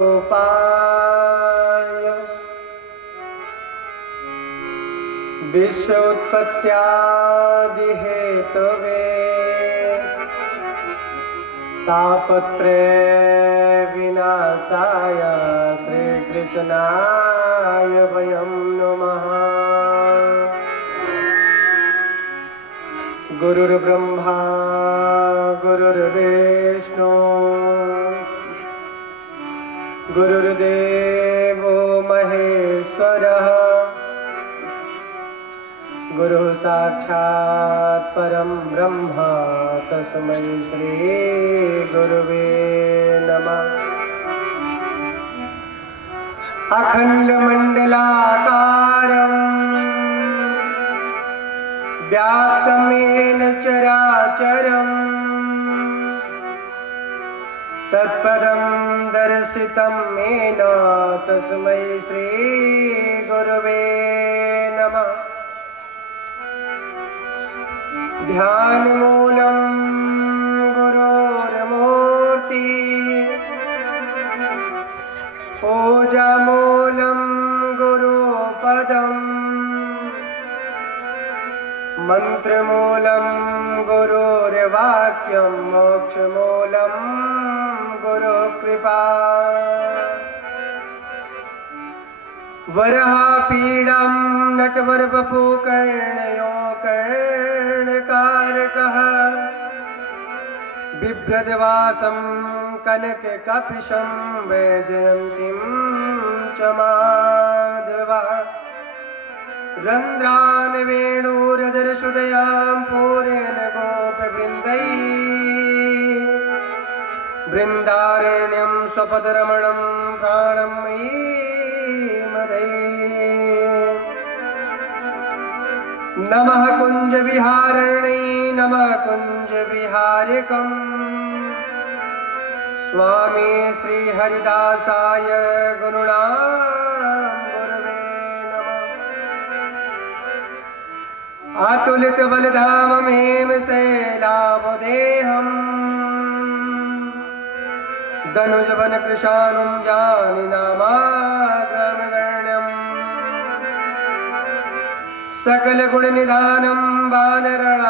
उपाय विश्वोत्पत्त्यादिहेतवे तापत्रय विनाशाय श्रीकृष्णाय वयं नमः। गुरुर्ब्रह्मा गुरुर्विष्णु गुरुर्देवो महेश्वरः गुरुः साक्षात् परं ब्रह्म तस्मै श्री गुरुवे नमः। अखण्डमण्डलाकारं व्याप्तं येन चराचरम् तत्पदं दर्शितं येन तस्मै श्री गुरुवे नमः। ध्यानमूलं गुरोर्मूर्ति पूजामूलं गुरुपदम् मन्त्रमूलं गुरुर्वाक्यं मोक्षमूलं गुरुकृपा। वराहपीडं नटवरवपुकर्णयो कर्णकारकः बिभ्रद्वासं कनककपिशं वैजयन्तीं च माधवा। रन्ध्रान् वेणुरदर्शुदयां पूरेण गोपवृन्दैः बृन्दारण्यं स्वपदरमणं प्राणं मयि मदये। नमः कुञ्जविहारिणे नमः कुञ्जविहारिकम् स्वामी श्रीहरिदासाय गुरुणां गुरवे नमः। अतुलितबलधामं हेमशैलावदेहम् धनुजवनकृशानुं जानिनामाग्रमगण्यम् सकलगुणनिधानं वानराणामधीशं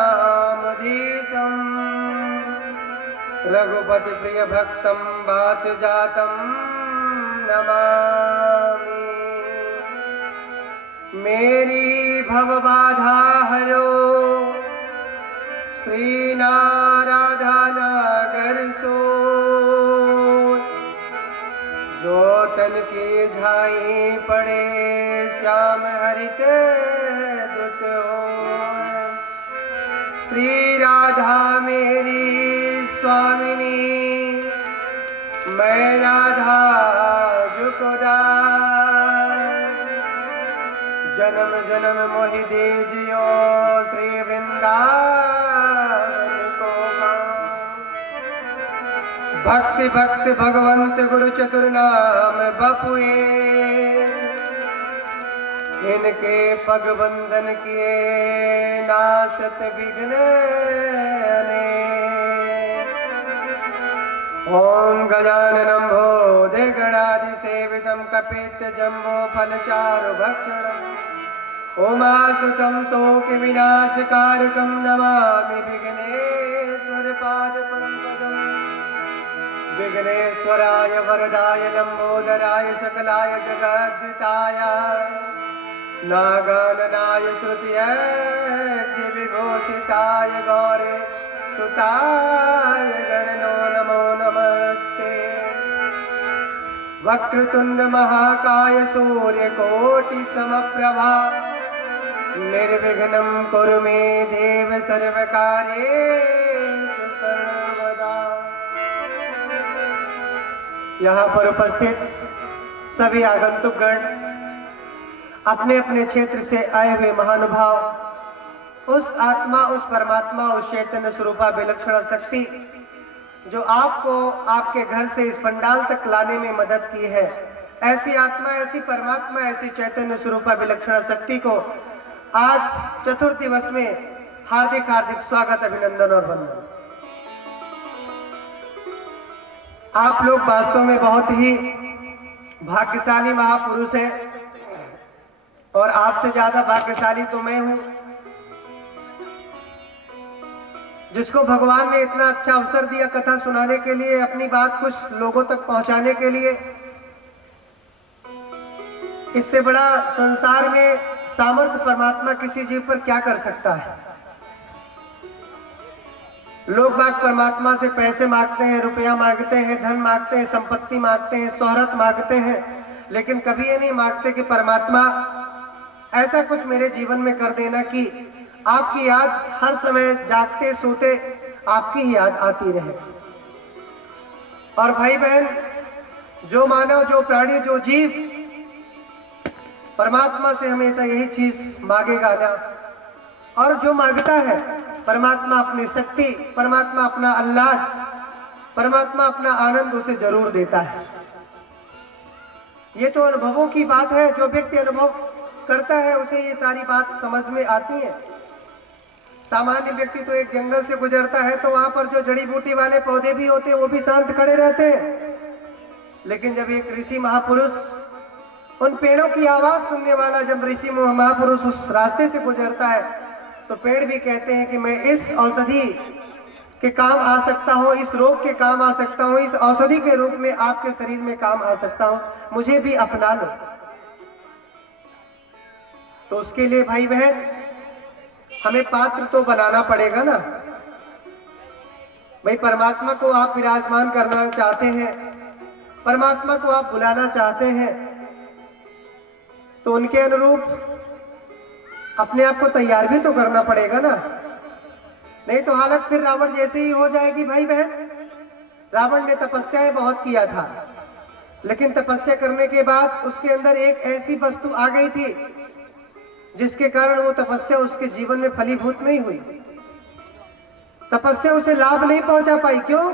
रघुपतिप्रियभक्तं वातजातं नमामि। मेरी भवबाधा हरो श्रीनाराधनागर सो जो तन की झाई पड़े श्याम हरित दुत हो। श्री राधा मेरी स्वामिनी मैं राधा जन्म जन्म मोहि दीजियो श्री वृंदावन को। भक्ति भक्ति भगवंत गुरु चतुर्नाम बपुए इनके पग बंधन किए नाशत विघ्न। ओम गजाननं भूतगणाधिसेवितं कपित्थजम्बो फलचारुभक्षणम् उमासुतं शोकविनाशकारकं नमामि विघ्नेश्वरपादपङ्कजम्। विघ्नेश्वराय वरदाय लंबोदराय सकलाय जगद्धिताय नागाननाय श्रुतिविभूषिताय गौरे सुताय गणनो नमो नमस्ते। वक्रतुंड महाकाय सूर्यकोटि समप्रभा निर्विघ्नं कुरु मे देव सर्वकार्येषु सर्वदा। यहाँ पर उपस्थित सभी आगंतुकगण अपने अपने क्षेत्र से आए हुए महानुभाव उस आत्मा उस परमात्मा उस चैतन्य स्वरूपा विलक्षण शक्ति जो आपको आपके घर से इस पंडाल तक लाने में मदद की है, ऐसी आत्मा ऐसी परमात्मा ऐसी चैतन्य स्वरूपा विलक्षण शक्ति को आज चतुर्थ दिवस में हार्दिक हार्दिक स्वागत अभिनंदन और वंदन। आप लोग वास्तव में बहुत ही भाग्यशाली महापुरुष है और आपसे ज्यादा भाग्यशाली तो मैं हूं, जिसको भगवान ने इतना अच्छा अवसर दिया कथा सुनाने के लिए, अपनी बात कुछ लोगों तक पहुंचाने के लिए। इससे बड़ा संसार में सामर्थ्य परमात्मा किसी जीव पर क्या कर सकता है। लोग बाग परमात्मा से पैसे मांगते हैं, रुपया मांगते हैं, धन मांगते हैं, संपत्ति मांगते हैं, शोहरत मांगते हैं, लेकिन कभी ये नहीं मांगते कि परमात्मा ऐसा कुछ मेरे जीवन में कर देना कि आपकी याद हर समय जागते सोते आपकी ही याद आती रहे। और भाई बहन, जो मानव, जो प्राणी, जो जीव परमात्मा से हमेशा यही चीज मांगेगा ना, और जो मांगता है परमात्मा अपनी शक्ति, परमात्मा अपना आह्लाद, परमात्मा अपना आनंद उसे जरूर देता है। ये तो अनुभवों की बात है, जो व्यक्ति अनुभव करता है उसे ये सारी बात समझ में आती है। सामान्य व्यक्ति तो एक जंगल से गुजरता है तो वहां पर जो जड़ी बूटी वाले पौधे भी होते हैं वो भी शांत खड़े रहते हैं, लेकिन जब एक ऋषि महापुरुष उन पेड़ों की आवाज सुनने वाला जब ऋषि महापुरुष उस रास्ते से गुजरता है तो पेड़ भी कहते हैं कि मैं इस औषधि के काम आ सकता हूँ, इस रोग के काम आ सकता हूँ, इस औषधि के रूप में आपके शरीर में काम आ सकता हूँ, मुझे भी अपना लो। तो उसके लिए भाई बहन हमें पात्र तो बनाना पड़ेगा ना। भाई परमात्मा को आप विराजमान करना चाहते हैं, परमात्मा को आप बुलाना चाहते हैं, तो उनके अनुरूप अपने आप को तैयार भी तो करना पड़ेगा ना। नहीं तो हालत फिर रावण जैसे ही हो जाएगी। भाई बहन, रावण ने तपस्याएं बहुत किया था, लेकिन तपस्या करने के बाद उसके अंदर एक ऐसी वस्तु आ गई थी जिसके कारण वो तपस्या उसके जीवन में फलीभूत नहीं हुई। तपस्या उसे लाभ नहीं पहुंचा पाई। क्यों?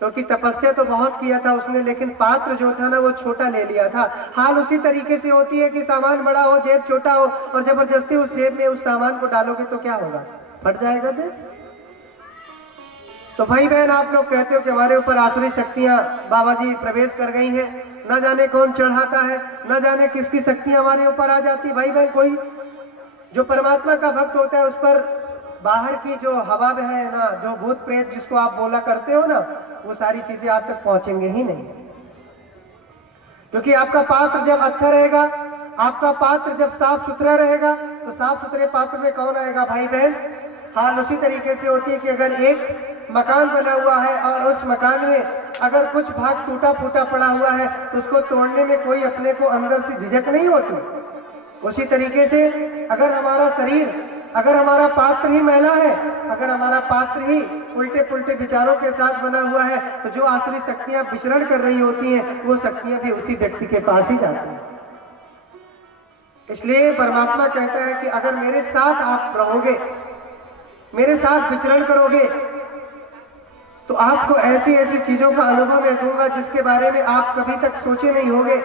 क्योंकि तपस्या तो बहुत किया था उसने, लेकिन पात्र जो था ना वो छोटा ले लिया था। हाल उसी तरीके से होती है कि सामान बड़ा हो, जेब छोटा हो, और जबरदस्ती उस जेब में उस सामान को डालोगे तो क्या होगा? फट जाएगा जेब। तो भाई बहन, आप लोग कहते हो कि हमारे ऊपर आसुरी शक्तियां बाबा जी प्रवेश कर गई हैं, न जाने कौन चढ़ाता है, न जाने किसकी शक्तियां हमारे ऊपर आ जाती। भाई बहन, कोई जो परमात्मा का भक्त होता है उस पर बाहर की जो हवा है ना, जो भूत प्रेत जिसको आप बोला करते हो ना, वो सारी चीजें आप तक पहुंचेंगे ही नहीं। क्योंकि आपका पात्र जब अच्छा रहेगा, आपका पात्र जब साफ सुथरा रहेगा, तो साफ सुथरे पात्र में कौन आएगा? भाई बहन, हाल उसी तरीके से होती है कि अगर एक मकान बना हुआ है और उस मकान में अगर कुछ भाग टूटा फूटा पड़ा हुआ है तो उसको तोड़ने में कोई अपने को अंदर से झिझक नहीं होती। उसी तरीके से अगर हमारा शरीर, अगर हमारा पात्र ही मैला है, अगर हमारा पात्र ही उल्टे पुल्टे विचारों के साथ बना हुआ है, तो जो आसुरी शक्तियां विचरण कर रही होती हैं वो शक्तियां भी उसी व्यक्ति के पास ही जाती हैं। इसलिए परमात्मा कहता है कि अगर मेरे साथ आप रहोगे, मेरे साथ विचरण करोगे, तो आपको ऐसी ऐसी चीजों का अनुभव मैं दूंगा जिसके बारे में आप कभी तक सोचे नहीं होंगे।